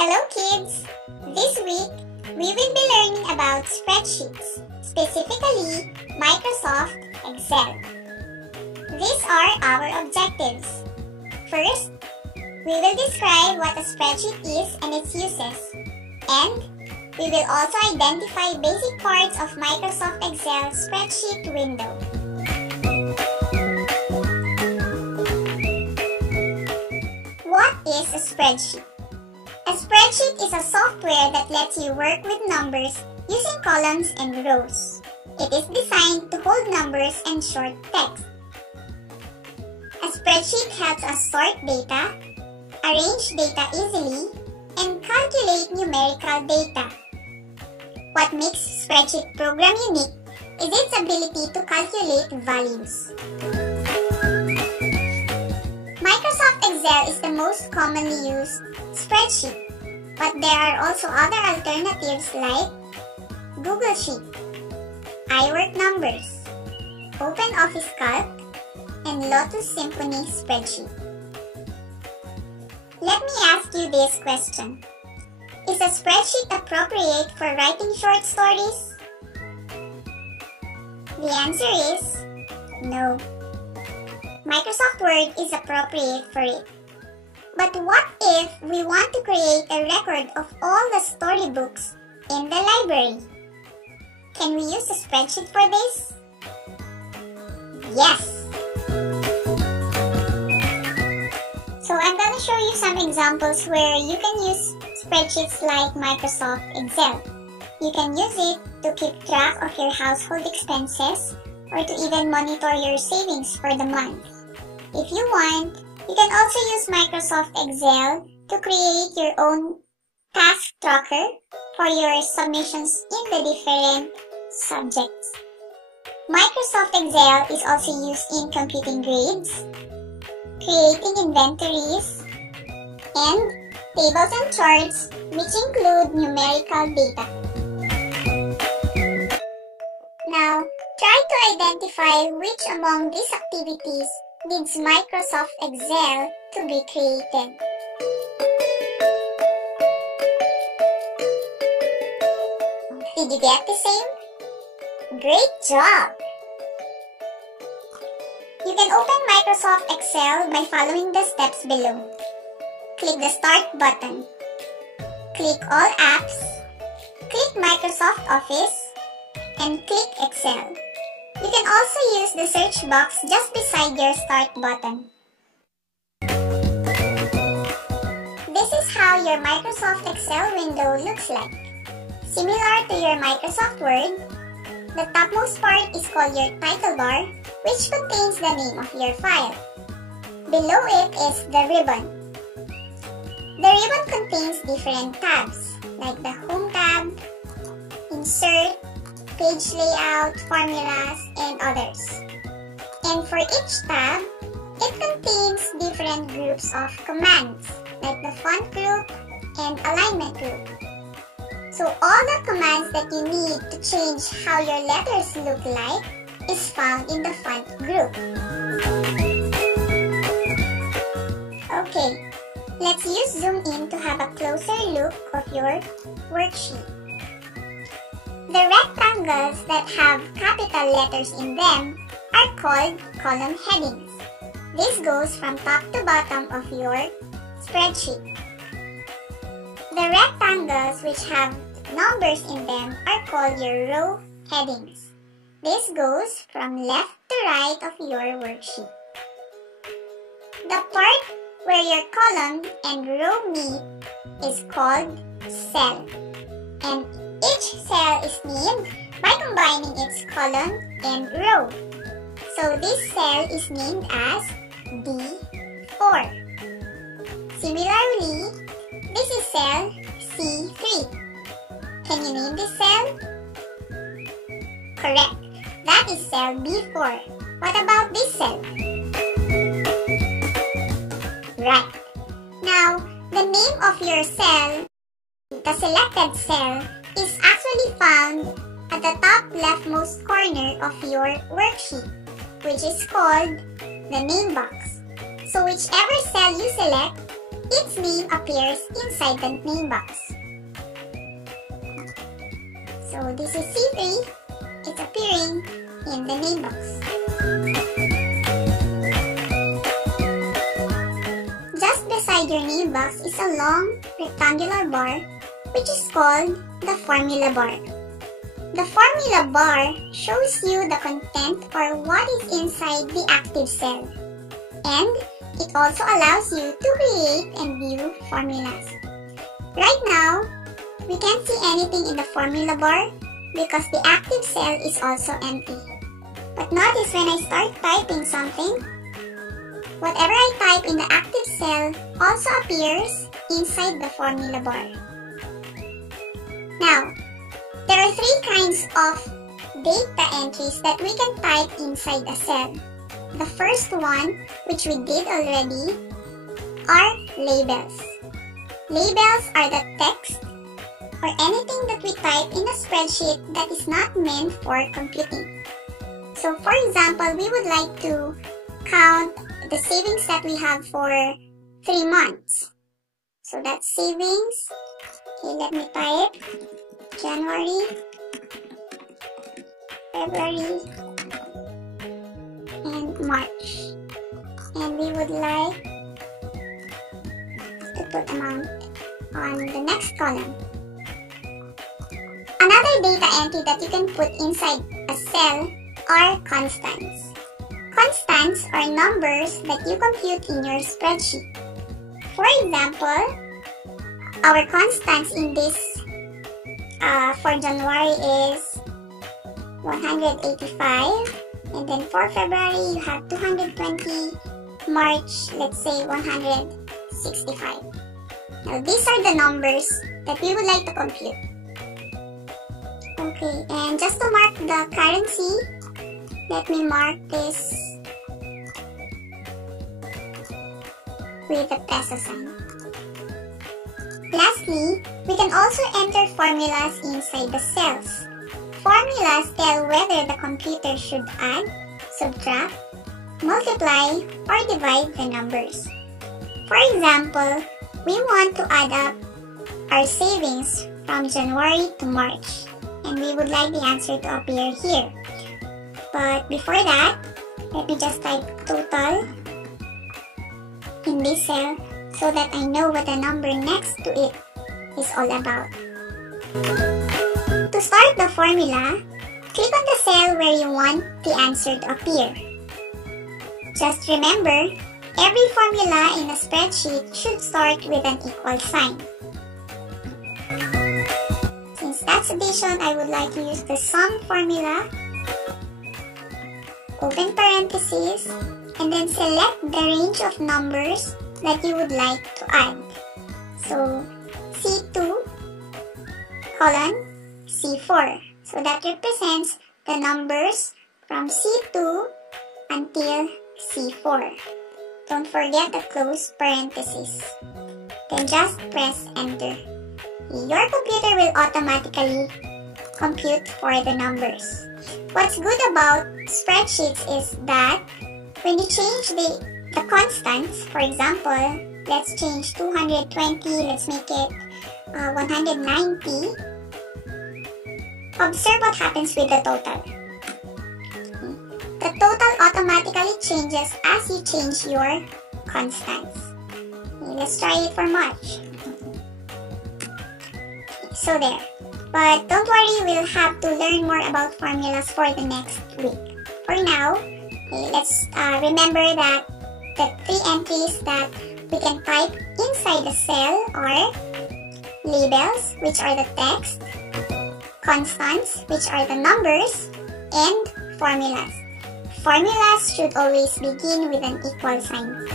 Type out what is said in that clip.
Hello kids! This week, we will be learning about spreadsheets, specifically Microsoft Excel. These are our objectives. First, we will describe what a spreadsheet is and its uses, and we will also identify basic parts of Microsoft Excel spreadsheet window. What is a spreadsheet? A spreadsheet is a software that lets you work with numbers using columns and rows. It is designed to hold numbers and short text. A spreadsheet helps us sort data, arrange data easily, and calculate numerical data. What makes spreadsheet program unique is its ability to calculate values. Microsoft Excel is the most commonly used spreadsheet, but there are also other alternatives like Google Sheet, iWork Numbers, OpenOffice Calc, and Lotus Symphony Spreadsheet. Let me ask you this question. Is a spreadsheet appropriate for writing short stories? The answer is no. Microsoft Word is appropriate for it. But what if we want to create a record of all the storybooks in the library? Can we use a spreadsheet for this? Yes! So I'm going to show you some examples where you can use spreadsheets like Microsoft Excel. You can use it to keep track of your household expenses or to even monitor your savings for the month. If you want, you can also use Microsoft Excel to create your own task tracker for your submissions in the different subjects. Microsoft Excel is also used in computing grades, creating inventories, and tables and charts which include numerical data. Now, try to identify which among these activities needs Microsoft Excel to be created. Did you get the same? Great job! You can open Microsoft Excel by following the steps below. Click the Start button. Click All Apps. Click Microsoft Office. And click Excel. You can also use the search box just beside your Start button. This is how your Microsoft Excel window looks like. Similar to your Microsoft Word, the topmost part is called your title bar, which contains the name of your file. Below it is the ribbon. The ribbon contains different tabs, like the Home tab, Insert, Page Layout, Formulas, and others. And for each tab, it contains different groups of commands, like the Font group and Alignment group. So all the commands that you need to change how your letters look like is found in the Font group. Okay, let's use Zoom In to have a closer look of your worksheet. The rectangles that have capital letters in them are called column headings. This goes from top to bottom of your spreadsheet. The rectangles which have numbers in them are called your row headings. This goes from left to right of your worksheet. The part where your column and row meet is called cell, and each cell is named by combining its column and row. So this cell is named as D4. Similarly, this is cell C3. Can you name this cell? Correct. That is cell B4. What about this cell? Right. Now, the name of your cell, the selected cell, is actually found at the top leftmost corner of your worksheet, which is called the name box. So whichever cell you select, its name appears inside the name box. So this is C3, it's appearing in the name box. Just beside your name box is a long rectangular bar which is called the formula bar. The formula bar shows you the content or what is inside the active cell, and it also allows you to create and view formulas. Right now, we can't see anything in the formula bar because the active cell is also empty. But notice when I start typing something, whatever I type in the active cell also appears inside the formula bar. Now, there are three kinds of data entries that we can type inside a cell. The first one, which we did already, are labels. Labels are the text or anything that we type in a spreadsheet that is not meant for computing. So for example, we would like to count the savings that we have for 3 months. So that's savings. Okay, let me type January, February, and March. And we would like to put amount on the next column. Another data entry that you can put inside a cell are constants. Constants are numbers that you compute in your spreadsheet. For example, our constants in this for January is 185, and then for February you have 220, March, let's say 165. Now these are the numbers that we would like to compute. Okay, and just to mark the currency, let me mark this with a peso sign. Lastly, we can also enter formulas inside the cells. Formulas tell whether the computer should add, subtract, multiply, or divide the numbers. For example, we want to add up our savings from January to March, and we would like the answer to appear here. But before that, let me just type total in this cell so that I know what the number next to it is all about. To start the formula, click on the cell where you want the answer to appear. Just remember, every formula in a spreadsheet should start with an equal sign. Since that's addition, I would like to use the sum formula. Open parentheses, and then select the range of numbers that you would like to add. So, C2 colon C4. So that represents the numbers from C2 until C4. Don't forget the close parentheses. Then just press enter. Your computer will automatically compute for the numbers. What's good about spreadsheets is that when you change the constants, for example, let's change 220, let's make it 190, observe what happens with the total. The total automatically changes as you change your constants. Let's try it for March. So there. But don't worry, we'll have to learn more about formulas for the next week. For now, let's remember that the three entries that we can type inside the cell are labels, which are the text, constants, which are the numbers, and formulas. Formulas should always begin with an equal sign.